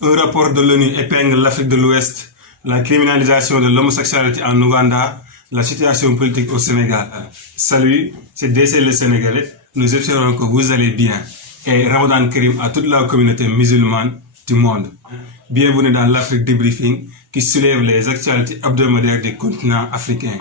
Un rapport de l'ONU épingle l'Afrique de l'Ouest, la criminalisation de l'homosexualité en Ouganda, la situation politique au Sénégal. Salut, c'est DC le Sénégalais. Nous espérons que vous allez bien. Et Ramadan Karim à toute la communauté musulmane du monde. Bienvenue dans l'Afrique Débriefing qui soulève les actualités hebdomadaires du continent africain.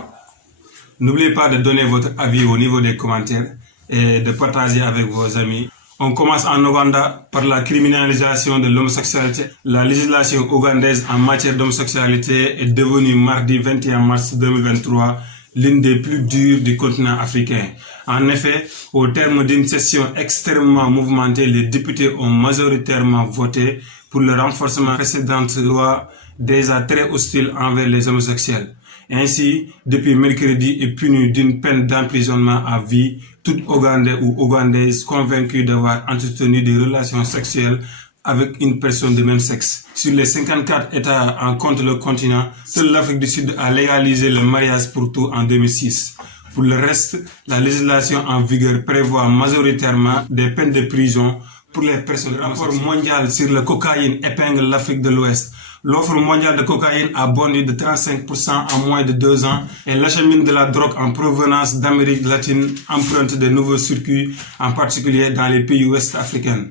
N'oubliez pas de donner votre avis au niveau des commentaires et de partager avec vos amis. On commence en Ouganda par la criminalisation de l'homosexualité. La législation ougandaise en matière d'homosexualité est devenue mardi 21 mars 2023 l'une des plus dures du continent africain. En effet, au terme d'une session extrêmement mouvementée, les députés ont majoritairement voté pour le renforcement de la précédente loi déjà très hostile envers les homosexuels. Ainsi, depuis mercredi, est puni d'une peine d'emprisonnement à vie tout Ougandais ou Ougandaise convaincu d'avoir entretenu des relations sexuelles avec une personne de même sexe. Sur les 54 États en compte le continent, seule l'Afrique du Sud a légalisé le mariage pour tous en 2006. Pour le reste, la législation en vigueur prévoit majoritairement des peines de prison pour les personnes. Le rapport mondial sur la cocaïne épingle l'Afrique de l'Ouest. L'offre mondiale de cocaïne a bondi de 35% en moins de 2 ans et l'acheminement de la drogue en provenance d'Amérique latine emprunte de nouveaux circuits, en particulier dans les pays ouest-africains.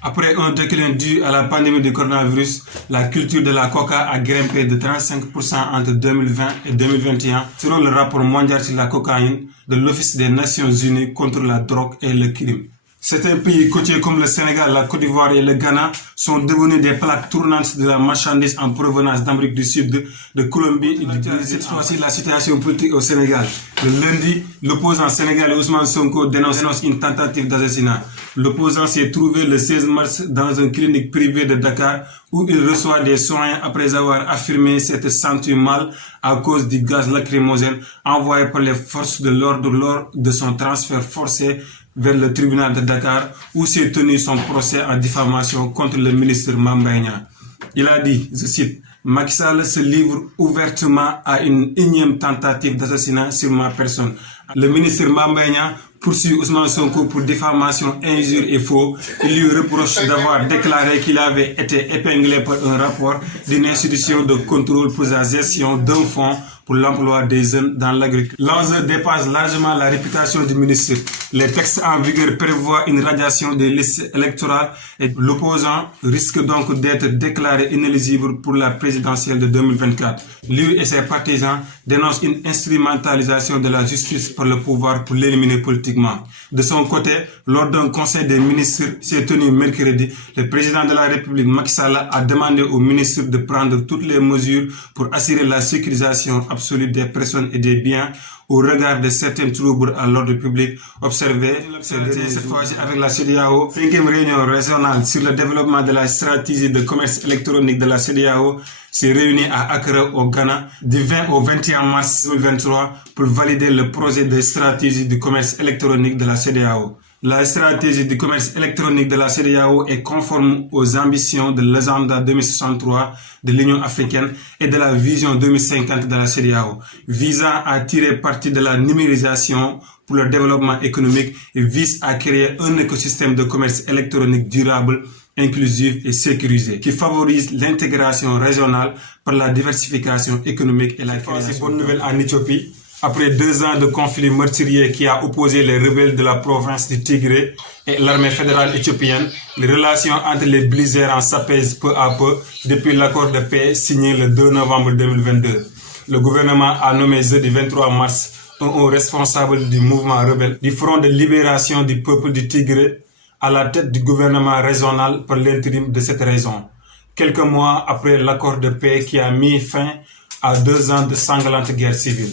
Après un déclin dû à la pandémie du coronavirus, la culture de la coca a grimpé de 35% entre 2020 et 2021, selon le rapport mondial sur la cocaïne de l'Office des Nations Unies contre la drogue et le crime. Certains pays côtiers comme le Sénégal, la Côte d'Ivoire et le Ghana sont devenus des plaques tournantes de la marchandise en provenance d'Amérique du Sud, de Colombie et du Brésil. Cette fois-ci, la situation politique au Sénégal. Le lundi, l'opposant sénégalais Ousmane Sonko dénonce une tentative d'assassinat. L'opposant s'est trouvé le 16 mars dans une clinique privée de Dakar où il reçoit des soins après avoir affirmé s'être senti mal à cause du gaz lacrymogène envoyé par les forces de l'ordre lors de son transfert forcé vers le tribunal de Dakar où s'est tenu son procès en diffamation contre le ministre Mame Mbaye Niang. Il a dit, je cite, « Macky Sall se livre ouvertement à une énième tentative d'assassinat sur ma personne. » Le ministre Mame Mbaye Niang poursuit Ousmane Sonko pour diffamation, injure et faux. Il lui reproche d'avoir déclaré qu'il avait été épinglé par un rapport d'une institution de contrôle pour la gestion d'un fonds pour l'emploi des jeunes dans l'agriculture. L'enjeu dépasse largement la réputation du ministre. Les textes en vigueur prévoient une radiation des listes électorales et l'opposant risque donc d'être déclaré inéligible pour la présidentielle de 2024. Lui et ses partisans dénoncent une instrumentalisation de la justice par le pouvoir pour l'éliminer politiquement. De son côté, lors d'un conseil des ministres s'est tenu mercredi, le président de la République Macky Sall a demandé aux ministres de prendre toutes les mesures pour assurer la sécurisation absolue des personnes et des biens au regard de certains troubles à l'ordre public observés cette fois-ci avec la CEDEAO. 5e réunion régionale sur le développement de la stratégie de commerce électronique de la CEDEAO s'est réunie à Accra au Ghana du 20 au 21 mars 2023 pour valider le projet de stratégie du commerce électronique de la CEDEAO. La stratégie du commerce électronique de la CEDEAO est conforme aux ambitions de l'agenda 2063 de l'Union africaine et de la vision 2050 de la CEDEAO, visant à tirer parti de la numérisation pour le développement économique et vise à créer un écosystème de commerce électronique durable, inclusif et sécurisé, qui favorise l'intégration régionale par la diversification économique et la création. Bonne nouvelle en Éthiopie. Après 2 ans de conflit meurtrier qui a opposé les rebelles de la province du Tigré et l'armée fédérale éthiopienne, les relations entre les belligérants s'apaisent peu à peu depuis l'accord de paix signé le 2 novembre 2022. Le gouvernement a nommé jeudi 23 mars un haut responsable du mouvement rebelle du Front de libération du peuple du Tigré à la tête du gouvernement régional par l'intérim de cette raison. Quelques mois après l'accord de paix qui a mis fin à 2 ans de sanglante guerre civile.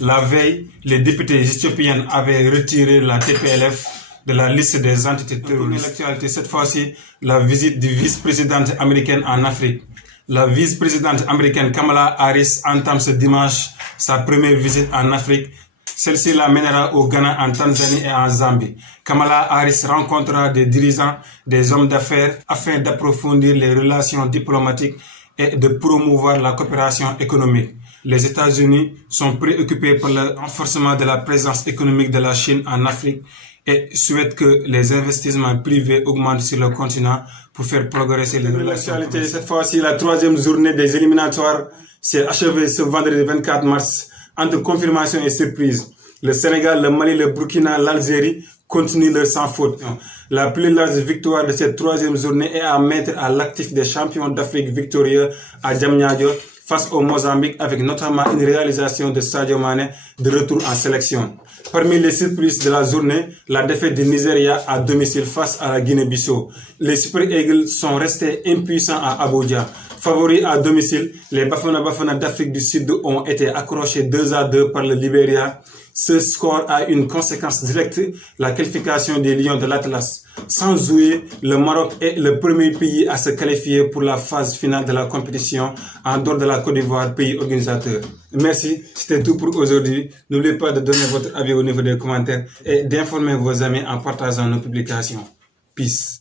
La veille, les députés éthiopiens avaient retiré la TPLF de la liste des entités terroristes. L'actualité cette fois-ci, la visite du vice-présidente américaine en Afrique. La vice-présidente américaine Kamala Harris entame ce dimanche sa première visite en Afrique. Celle-ci la mènera au Ghana, en Tanzanie et en Zambie. Kamala Harris rencontrera des dirigeants, des hommes d'affaires afin d'approfondir les relations diplomatiques et de promouvoir la coopération économique. Les États-Unis sont préoccupés par le renforcement de la présence économique de la Chine en Afrique et souhaite que les investissements privés augmentent sur le continent pour faire progresser les relations. Cette fois-ci, la troisième journée des éliminatoires s'est achevée ce vendredi 24 mars entre confirmation et surprise. Le Sénégal, le Mali, le Burkina, l'Algérie continuent leur sans faute. La plus large victoire de cette troisième journée est à mettre à l'actif des champions d'Afrique victorieux à Diamniadio face au Mozambique, avec notamment une réalisation de Sadio Mané de retour en sélection. Parmi les surprises de la journée, la défaite du Nigeria à domicile face à la Guinée-Bissau. Les Super Eagles sont restés impuissants à Abuja. Favoris à domicile, les Bafana d'Afrique du Sud ont été accrochés 2-2 par le Libéria. Ce score a une conséquence directe, la qualification des Lions de l'Atlas. Sans jouer, le Maroc est le premier pays à se qualifier pour la phase finale de la compétition en dehors de la Côte d'Ivoire, pays organisateur. Merci, c'était tout pour aujourd'hui. N'oubliez pas de donner votre avis au niveau des commentaires et d'informer vos amis en partageant nos publications. Peace.